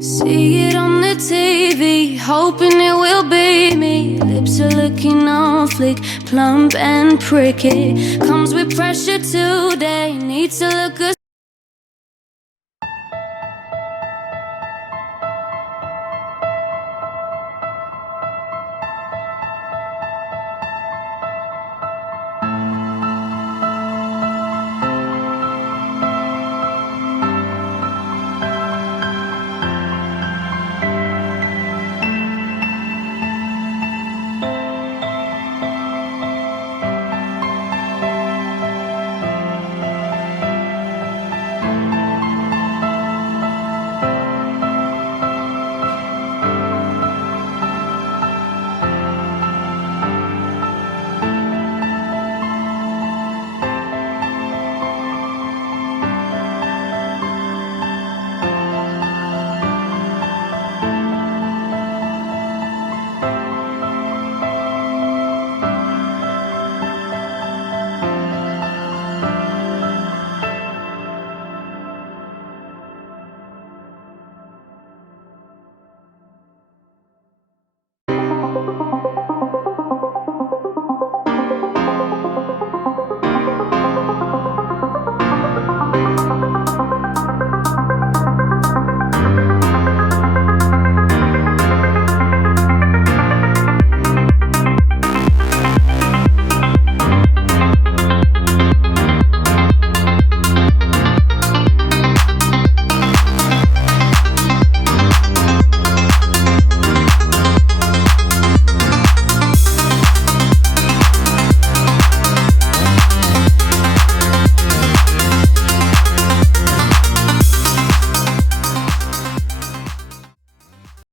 See it on the TV, hoping it will be me. Lips are looking on fleek, plump and pricky. Comes with pressure today, need to look good.